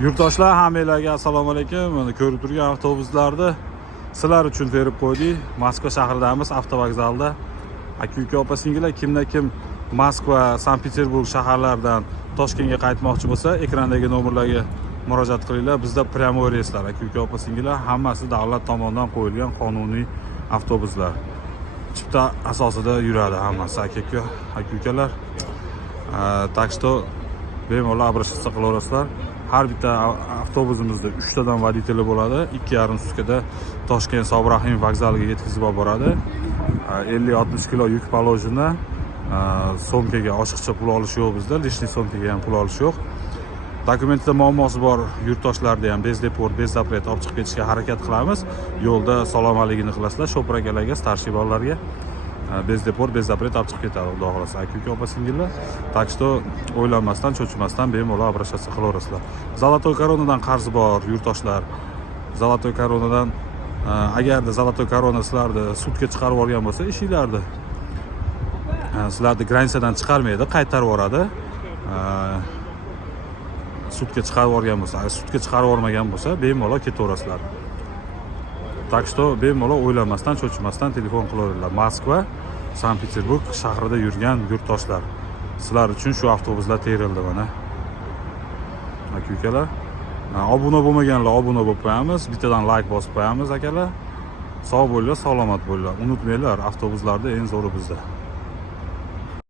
Yurtdoshlar hammalarga assalomu alaykum. Mana ko'rib turgan avtobuslarni sizlar uchun terib qo'ydik. Moskva shahridamiz, avtovokzalda. Aka-uka opa-singillar, kimda kim Moskva, Sankt-Peterburg shaharlaridan Toshkentga qaytmoqchi bo'lsa, ekrandagi nomerlarga murojaat qilinglar. Bizda pryamoy reyslar, aka-uka opa-singillar, hammasi davlat tomonidan qo'yilgan qonuniy avtobuslar. Chipta asosida yuradi hammasi, aka-ukalar. Так что bemalol обращаться qilaverasizlar. Har bitta avtobusimizda 3 tadan voditeli bo'ladi. 2,5 sutkada Toshkent Sobir vokzaliga yetkazib olib boradi. 50-60 kilo yuk положено. Somkaga oshiqcha pul olish yo'q bizda, lishniy somkaga ham pul olish yo'q. Dokumentda muammosi bor yurtdoshlarni ham bez deport, bez zapret olib chiqib ketishga harakat qilamiz. Yo'lda salomatligini qilasizlar, sho'pir akalarga, starshий bolalarga bez deport, bez zapret olib chiqib ketadi, xudo xolasa. Aka-uka opa-singillar. Так что o'ylanmasdan, cho'chimasdan bemalol обращаться qilaverasizlar. Zolotoy koronadan qarzi bor yurtdoshlar. Zolotoy koronadan agarda Zolotoy korona sizlarni sudga chiqarib olgan bo'lsa, ishinglarni sizlarni granitsadan chiqarmaydi, qaytarib yuboradi. Sudga chiqarib olgan bo'lsa, sudga chiqarib olmagan bo'lsa, bemalol ketaverasizlar. Так что bemalol o'ylamasdan, cho'chimasdan telefon qilaveringlar. Moskva, Sankt-Peterburg shahrida yurgan yurtdoshlar. Sizlar uchun shu avtobuslar terildi mana. Aka-ukalar, obuna bo'lmaganlar obuna bo'lib qo'yamiz, bittadan like bosib qo'yamiz akalar. Sog' bo'linglar, salomat bo'linglar. Unutmanglar, avtobuslarda eng zo'ri bizda.